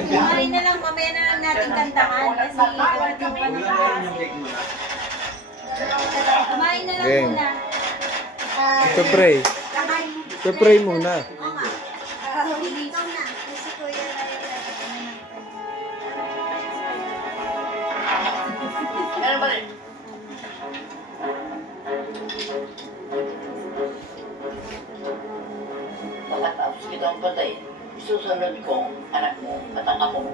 Kumain na lang, mamaya na lang natin kantahan kasi kapatid pa ng klase. Kumain na lang Game. muna. Ito pray. Ito pray muna. Oo nga. Ikaw na. Kasi kuya Ano ba rin? Pagkatapos kitang patayin, isusunod ko anak mo at ang ako mo.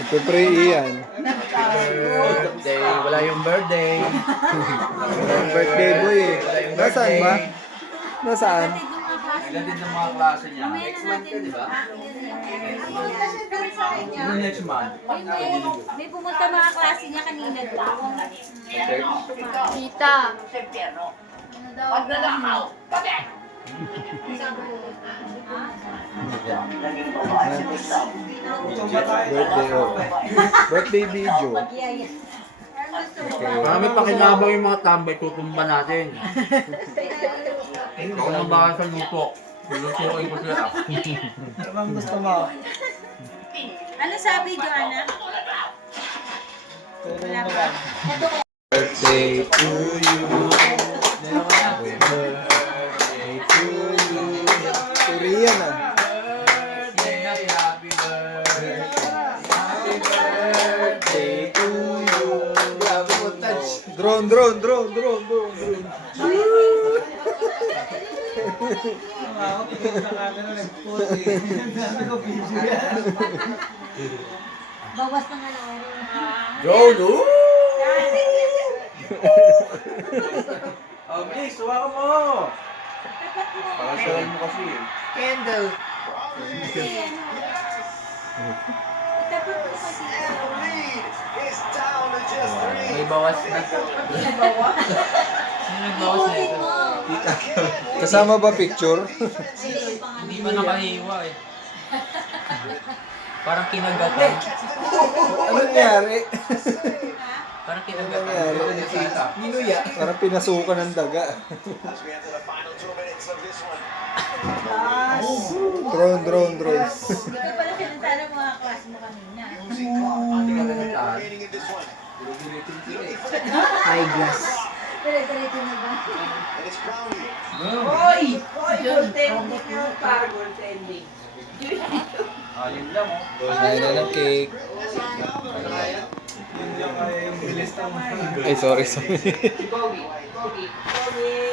Ito pray iyan. Birthday. Wala yung birthday. Wala yung birthday boy eh. Nasaan ba? Nasaan? Ilan din ng mga klase niya? Mamaya Next na month natin. ka, di ba? May, Next month. may pumunta mga klase niya kanina doon. Tita. Sa piano. Pag nalakaw, bakit? Naging babae si Gustav. Birthday oh. Birthday video. Marami pakinabang yung mga tambay, tutumba natin. Ikaw na baka sa luto. Lutuin ko sila. Ano bang gusto mo? Ano sabi, Joanna? Tulong mo lang. Birthday to you. Happy birthday to you. Korean ah. Happy birthday. Happy birthday to you. Grabe mo touch. Drone. Ako, tingin sa camera, nag-post eh. Sabi ko, busy yan. Bawas na nga lang oras. Jolo! Oh, Miss, suwa ka mo! Tapat mo. Pakasawin mo kasi. Candle. Kasi ano. Tapat mo kasi. May bawas na. Ikutin mo. Kasama ba picture? Hindi pa nakahiwa eh. Parang kinagatan. Ano nangyari? Parang Ano kinagatan. nangyari? Ninuya. Parang pinasukan ng daga. Drone. Ikaw pala sinantala mo mga class mo kanina. Hindi ka ganun. Eyeglass. Dire-diretso na ba? Hoy! Goaltending yun. Para goaltending. Ayun lang oh. Kumain na ng cake. Yun yung bilis ng mga. Ay, sorry. Pogi. Pogi. Pogi.